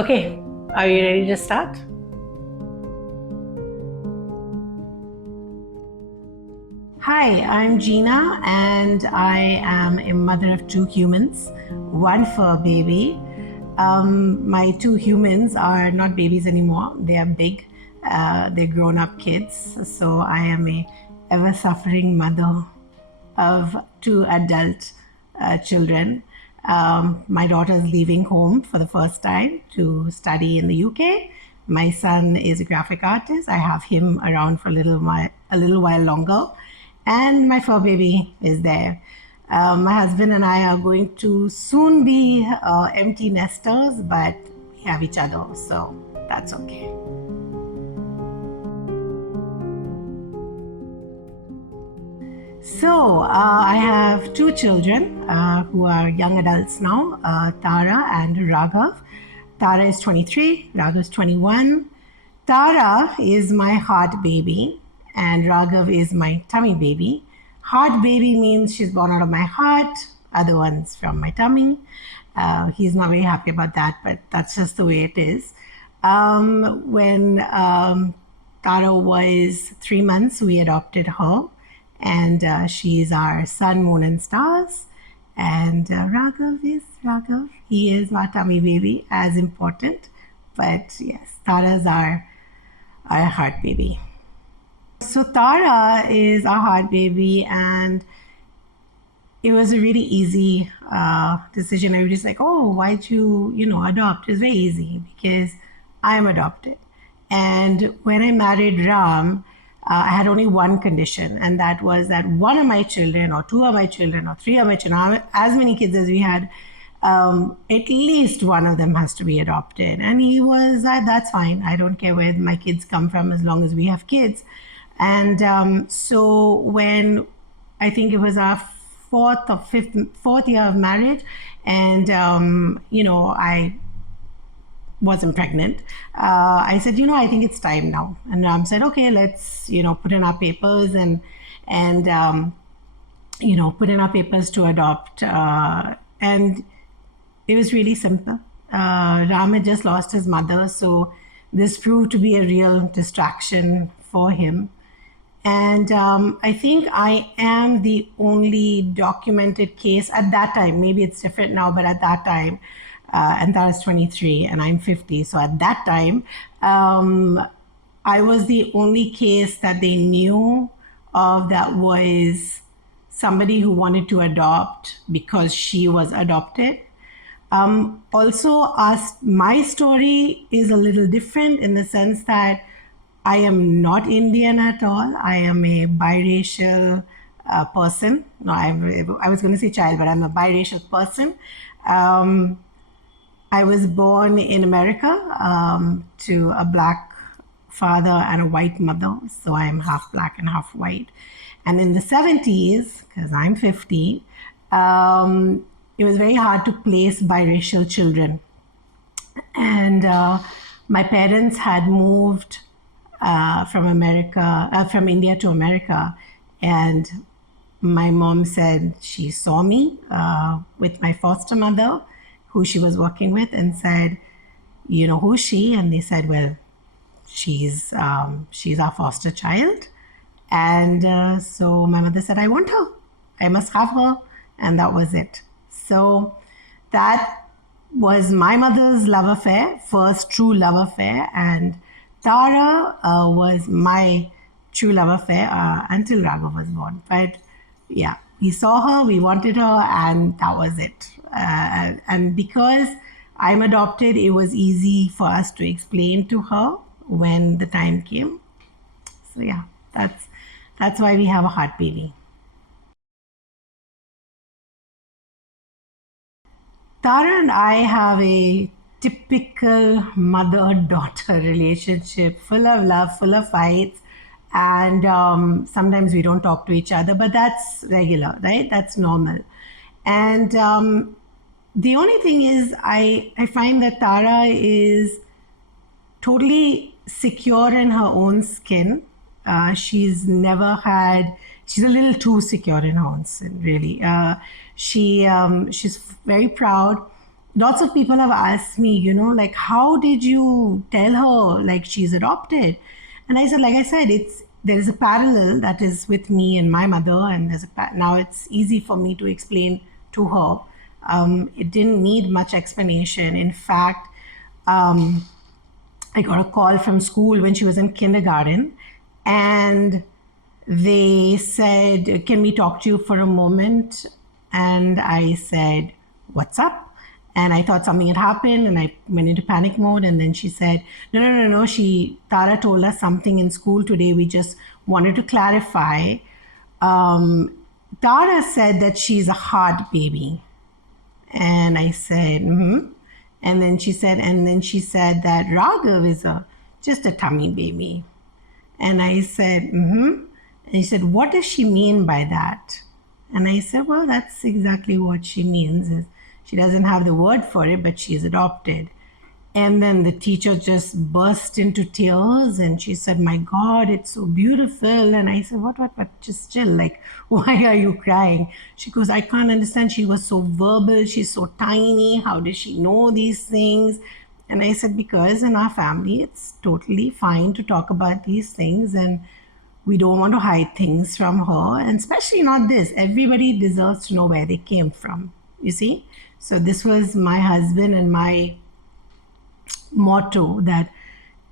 Okay, are you ready to start? Hi, I'm Gina, and I am a mother of two humans, one fur baby. My two humans are not babies anymore, they are big, they're grown up kids. So I am a ever suffering mother of two adult children. My daughter is leaving home for the first time to study in the UK. My son is a graphic artist. I have him around for a little while longer. And my fur baby is there. My husband and I are going to soon be empty nesters, but we have each other, so that's okay. So I have two children who are young adults now, Tara and Raghav. Tara is 23, Raghav is 21. Tara is my heart baby and Raghav is my tummy baby. Heart baby means she's born out of my heart, other ones from my tummy. He's not very happy about that, but that's just the way it is. When Tara was 3 months, we adopted her. And she's our sun, moon, and stars. And Raghav is Raghav. He is my tummy baby, as important. But yes, Tara's our heart baby. So Tara is our heart baby, and it was a really easy decision. I was just like, oh, why'd you adopt? It's very easy because I'm adopted. And when I married Ram, I had only one condition, and that was that one of my children, or two of my children, or three of my children, as many kids as we had, at least one of them has to be adopted. And he was, that's fine. I don't care where my kids come from as long as we have kids. And so when I think it was our fourth year of marriage, and I wasn't pregnant. I said, I think it's time now. And Ram said, okay, let's, put in our papers and put in our papers to adopt. And it was really simple. Ram had just lost his mother, so this proved to be a real distraction for him. And I think I am the only documented case at that time. Maybe it's different now, but at that time, and Tara's 23 and I'm 50. So at that time, I was the only case that they knew of that was somebody who wanted to adopt because she was adopted. Also, my story is a little different in the sense that I am not Indian at all. I am a biracial person. No, I was going to say child, but I'm a biracial person. I was born in America to a black father and a white mother, so I am half black and half white. And in the 70s, because I'm 50, it was very hard to place biracial children. And my parents had moved from India to America, and my mom said she saw me with my foster mother, who she was working with, and said, who's she? And they said, well, she's our foster child. And so my mother said, I want her. I must have her. And that was it. So that was my mother's love affair, first true love affair. And Tara was my true love affair until Raghav was born. But yeah, we saw her, we wanted her, and that was it. And because I'm adopted, it was easy for us to explain to her when the time came. So yeah, that's why we have a heart baby. Tara and I have a typical mother-daughter relationship, full of love, full of fights, and sometimes we don't talk to each other, but that's regular, right? That's normal. And the only thing is, I find that Tara is totally secure in her own skin. She's a little too secure in her own skin, really. She's very proud. lots of people have asked me, like, how did you tell her like she's adopted? And I said, like I said, there is a parallel that is with me and my mother, and now it's easy for me to explain to her. It didn't need much explanation. In fact, I got a call from school when she was in kindergarten, and they said, "Can we talk to you for a moment?" And I said, "What's up?" And I thought something had happened, and I went into panic mode. And then she said, "No, no, no, no. Tara told us something in school today. We just wanted to clarify. Um, Tara said that she's a hard baby." And I said, mm-hmm. And then she said that Raghav is just a tummy baby. And I said, mm-hmm. And he said, "What does she mean by that?" And I said, "Well, that's exactly what she means. Is she doesn't have the word for it, but she's adopted." And then the teacher just burst into tears and she said, "My God, it's so beautiful." And I said, What? Just chill. Like, why are you crying? She goes, "I can't understand. She was so verbal. She's so tiny. How does she know these things?" And I said, "Because in our family, it's totally fine to talk about these things. And we don't want to hide things from her. And especially not this. Everybody deserves to know where they came from. You see?" So this was my husband and my motto, that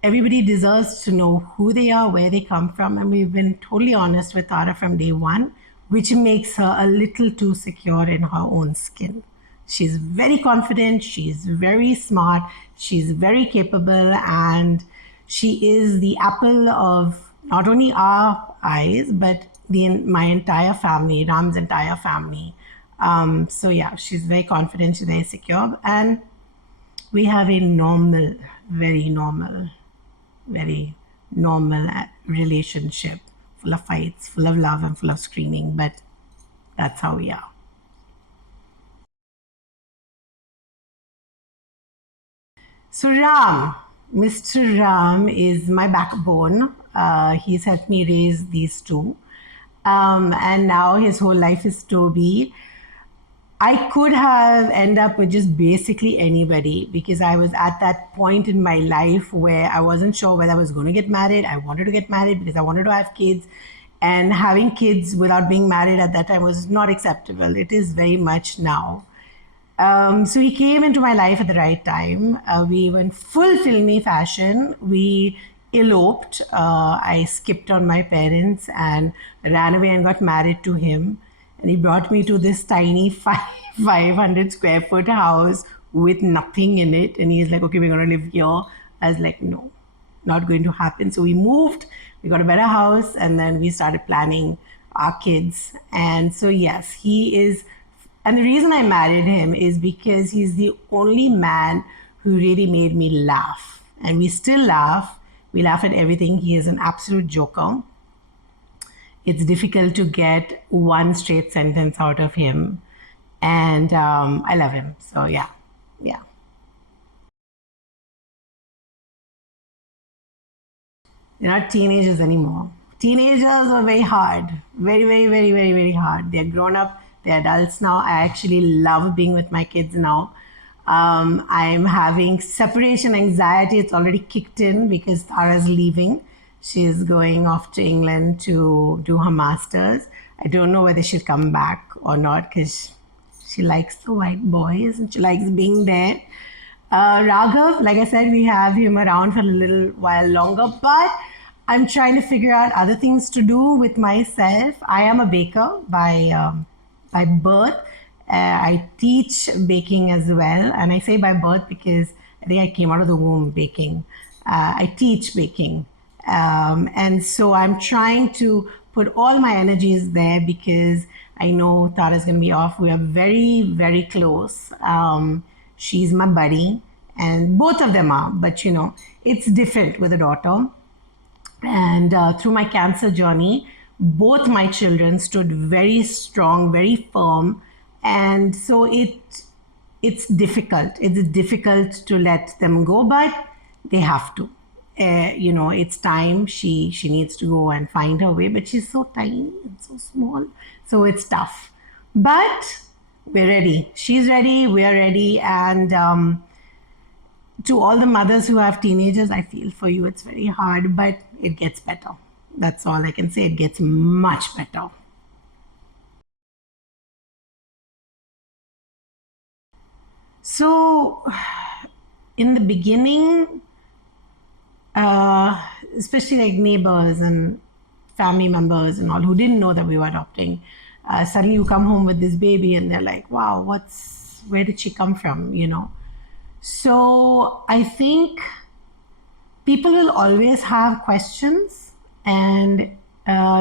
everybody deserves to know who they are, where they come from. And we've been totally honest with Tara from day one, which makes her a little too secure in her own skin. She's very confident, she's very smart, she's very capable, and she is the apple of not only our eyes, but my entire family, Ram's entire family. So yeah, she's very confident, she's very secure, and we have a normal, very normal, very normal relationship, full of fights, full of love, and full of screaming, but that's how we are. So Mr. Ram is my backbone. He's helped me raise these two. And now his whole life is Toby. I could have ended up with just basically anybody, because I was at that point in my life where I wasn't sure whether I was going to get married. I wanted to get married because I wanted to have kids. And having kids without being married at that time was not acceptable. It is very much now. So he came into my life at the right time. We went full filmy fashion. We eloped. I skipped on my parents and ran away and got married to him. And he brought me to this tiny 500 square foot house with nothing in it. And he's like, "Okay, we're going to live here." I was like, "No, not going to happen." So we moved, we got a better house, and then we started planning our kids. And so, yes, he is. And the reason I married him is because he's the only man who really made me laugh. And we still laugh. We laugh at everything. He is an absolute joker. It's difficult to get one straight sentence out of him. And I love him. So, yeah. They're not teenagers anymore. Teenagers are very hard. Very, very, very, very, very hard. They're grown up. They're adults now. I actually love being with my kids now. I'm having separation anxiety. It's already kicked in because Tara's leaving. She's going off to England to do her master's. I don't know whether she'll come back or not, because she likes the white boys and she likes being there. Raghav, like I said, we have him around for a little while longer, but I'm trying to figure out other things to do with myself. I am a baker by birth. I teach baking as well, and I say by birth because I think I came out of the womb baking. I teach baking, and so I'm trying to put all my energies there because I know Tara's going to be off. We are very, very close. She's my buddy, and both of them are, but it's different with a daughter. And through my cancer journey, both my children stood very strong, very firm, and so it's difficult. It's difficult to let them go, but they have to. It's time. She needs to go and find her way, but she's so tiny and so small, so it's tough. But we're ready. She's ready. We're ready. And to all the mothers who have teenagers, I feel for you it's very hard, but it gets better. That's all I can say. It gets much better. So, in the beginning, especially like neighbors and family members and all who didn't know that we were adopting, suddenly you come home with this baby and they're like, wow, where did she come from, you know? So I think people will always have questions, and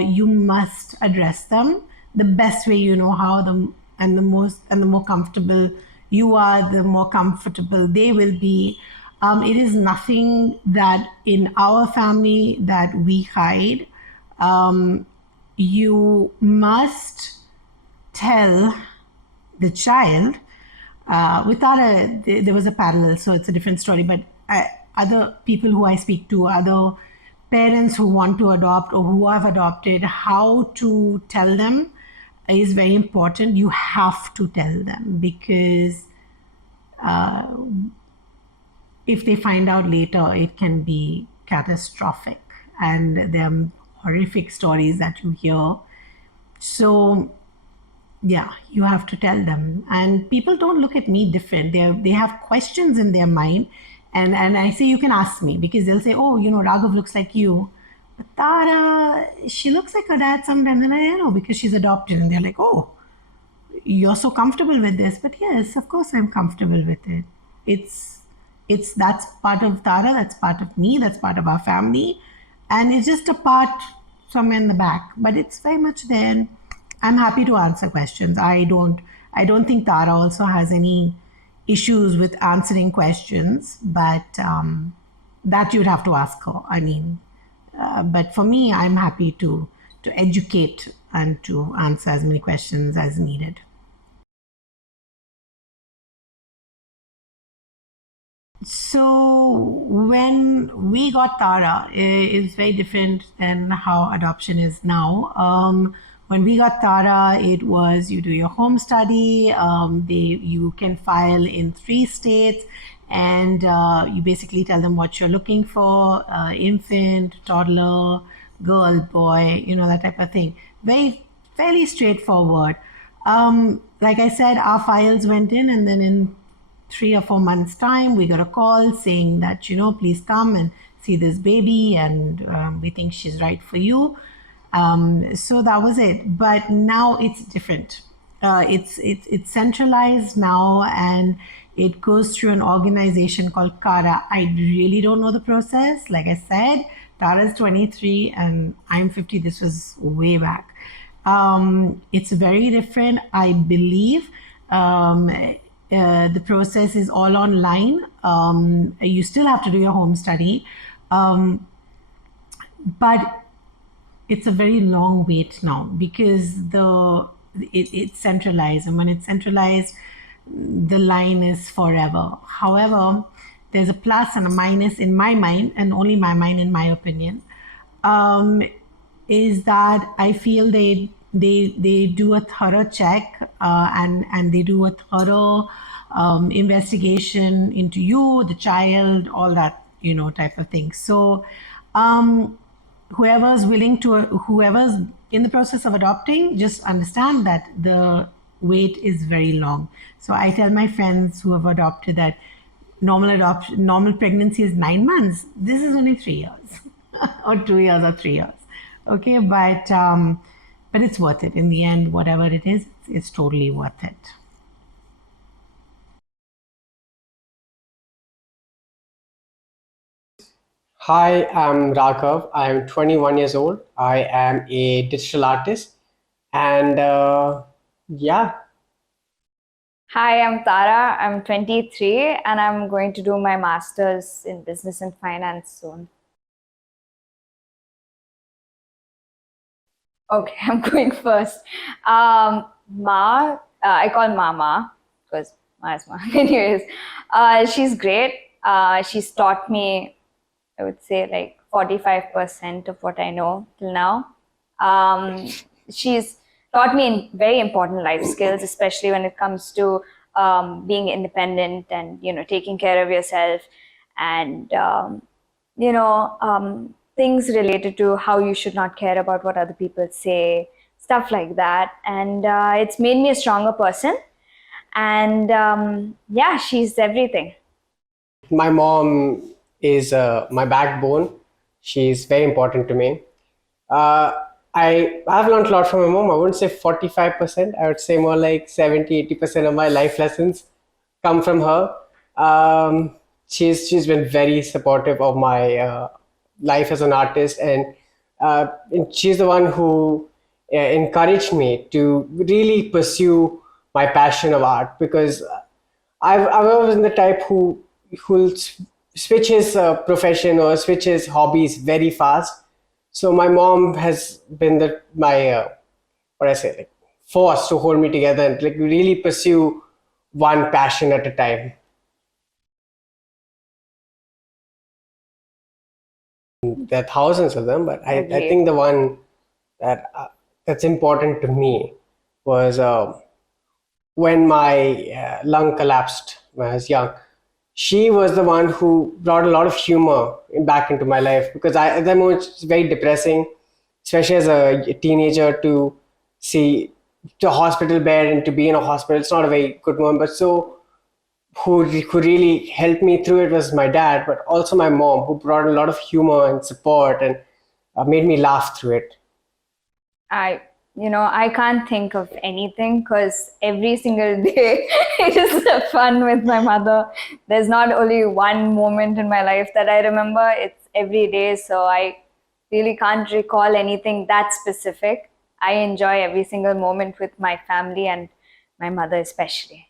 you must address them the best way you know how. The more comfortable you are, the more comfortable they will be. It is nothing that in our family that we hide. You must tell the child there was a parallel, so it's a different story, but other people who I speak to, other parents who want to adopt or who have adopted, how to tell them is very important. You have to tell them, because if they find out later, it can be catastrophic, and there are horrific stories that you hear. So yeah, you have to tell them. And people don't look at me different. They have questions in their mind, and I say, you can ask me, because they'll say, oh, you know, Raghav looks like you, but Tara, she looks like her dad sometimes. And I know, because she's adopted. And they're like, oh, you're so comfortable with this. But yes, of course I'm comfortable with it. It's that's part of Tara, that's part of me, that's part of our family, and it's just a part somewhere in the back, but it's very much there. And I'm happy to answer questions. I don't think Tara also has any issues with answering questions, but that you'd have to ask her. I mean, but for me, I'm happy to educate and to answer as many questions as needed. So when we got Tara, it's very different than how adoption is now. When we got Tara, it was you do your home study. You can file in 3 states, and you basically tell them what you're looking for: infant, toddler, girl, boy, you know, that type of thing. Very fairly straightforward. Like I said, our files went in, and then in 3 or 4 months' time, we got a call saying that, you know, please come and see this baby, and we think she's right for you. So that was it. But now it's different. It's centralized now, and it goes through an organization called Kara. I really don't know the process. Like I said, Tara's 23 and I'm 50. This was way back. It's very different, I believe. The process is all online. You still have to do your home study, but it's a very long wait now, because it's centralized, and when it's centralized, the line is forever. However, there's a plus and a minus in my mind, and only my mind, in my opinion, is that I feel they do a thorough check, and they do a thorough investigation into you, the child, all that, you know, type of thing. So whoever's in the process of adopting, just understand that the wait is very long. So I tell my friends who have adopted that normal pregnancy is 9 months. This is only 3 years, or 2 years, or 3 years. Okay, but it's worth it in the end. Whatever it is, it's totally worth it. Hi, I'm Raghav. I'm 21 years old. I am a digital artist. And yeah, Hi, I'm Tara. I'm 23 and I'm going to do my master's in business and finance soon. Okay, I'm going first. I call Mama because Ma is Ma. Anyways, she's great. She's taught me, I would say, like 45% of what I know till now. She's taught me very important life skills, especially when it comes to being independent and, taking care of yourself, and things related to how you should not care about what other people say, stuff like that. And it's made me a stronger person. And yeah, she's everything. My mom is my backbone. She's very important to me. Uh, I've learned a lot from my mom. I wouldn't say 45%. I would say more like 70-80% of my life lessons come from her. She's been very supportive of my life as an artist, and she's the one who encouraged me to really pursue my passion of art, because I've always been the type who switch his profession or switch his hobbies very fast. So my mom has been my what I say, like, force to hold me together and like really pursue one passion at a time. There are thousands of them, but I Agreed. think the one that's important to me was when my lung collapsed when I was young. She was the one who brought a lot of humor back into my life, because at that moment it's very depressing, especially as a teenager, to see the hospital bed and to be in a hospital. It's not a very good moment, but so who really helped me through it was my dad, but also my mom, who brought a lot of humor and support and made me laugh through it. I can't think of anything because every single day it is fun with my mother. There's not only one moment in my life that I remember, it's every day. So I really can't recall anything that specific. I enjoy every single moment with my family and my mother especially.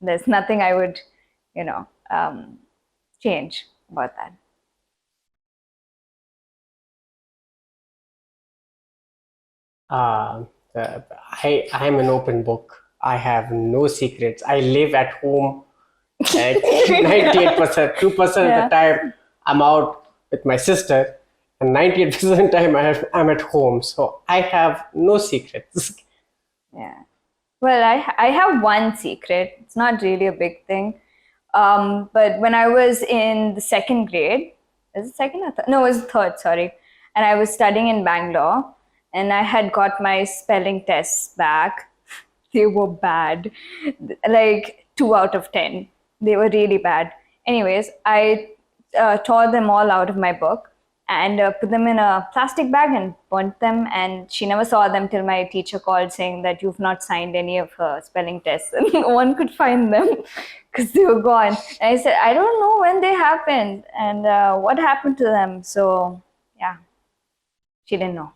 There's nothing I would, change about that. Uh, I'm an open book. I have no secrets. I live at home like 98%, 2% of the time I'm out with my sister, and 98% of the time I'm at home. So I have no secrets. Yeah. Well, I have one secret. It's not really a big thing. But when I was in the second grade, is it second or third? No, it was third, sorry. And I was studying in Bangalore, and I had got my spelling tests back. They were bad, like 2 out of 10. They were really bad. Anyways, I tore them all out of my book and put them in a plastic bag and burnt them. And she never saw them till my teacher called saying that you've not signed any of her spelling tests. And no one could find them because they were gone. And I said, I don't know when they happened and what happened to them. So, yeah, she didn't know.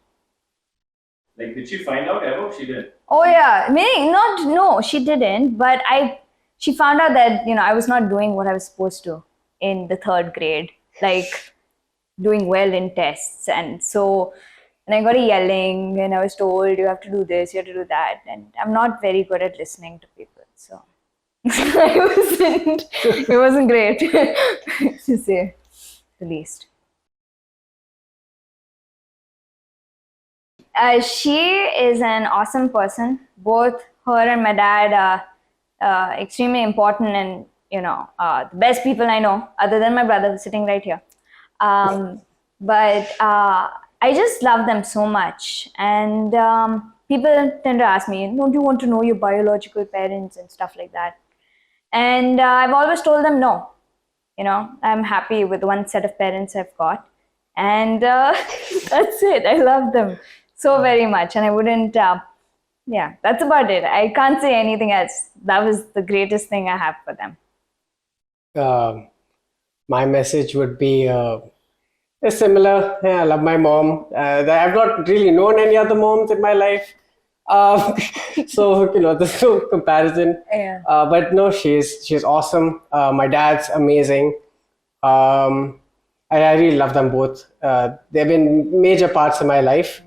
Like, did she find out ever? She did. Oh yeah, maybe not. No, she didn't. But she found out that I was not doing what I was supposed to in the third grade, like doing well in tests, and I got a yelling, and I was told you have to do this, you have to do that, and I'm not very good at listening to people, so it wasn't great to say the least. She is an awesome person. Both her and my dad are extremely important, and the best people I know, other than my brother who's sitting right here. But I just love them so much, and people tend to ask me, "Don't you want to know your biological parents and stuff like that?" And I've always told them no. I'm happy with one set of parents I've got, and that's it. I love them so very much, and I wouldn't. Yeah, that's about it. I can't say anything else. That was the greatest thing I have for them. My message would be similar. Yeah, I love my mom. I've not really known any other moms in my life. So there's no comparison. Yeah. But no, she's awesome. My dad's amazing. I really love them both. They've been major parts of my life.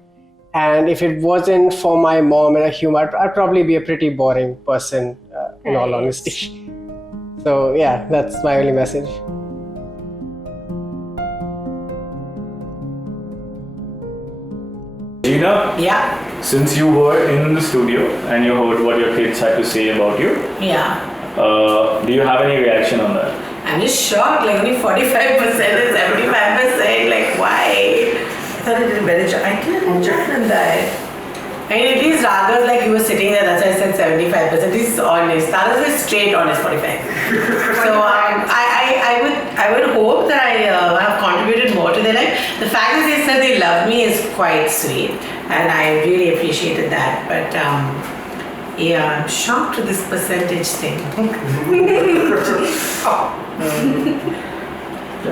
And if it wasn't for my mom and her humor, I'd probably be a pretty boring person, in all honesty. So yeah, that's my only message. Gina? Yeah. since you were in the studio and you heard what your kids had to say about you, Yeah. do you have any reaction on that? I'm just shocked, like only 45% and 75%, like why? I thought I did a better job. I did a good job in that. I mean, at least Raghav, like you were sitting there, that's why I said 75%. He's honest. Tara's is straight honest, 45. So I would hope that I have contributed more to their life. The fact that they said they love me is quite sweet, and I really appreciated that. But yeah, I'm shocked with this percentage thing.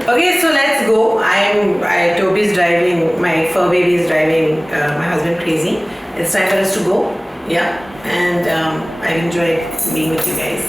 Okay, so let's go. Toby's driving, my fur baby is driving my husband crazy. It's time for us to go. Yeah, and I've enjoyed being with you guys.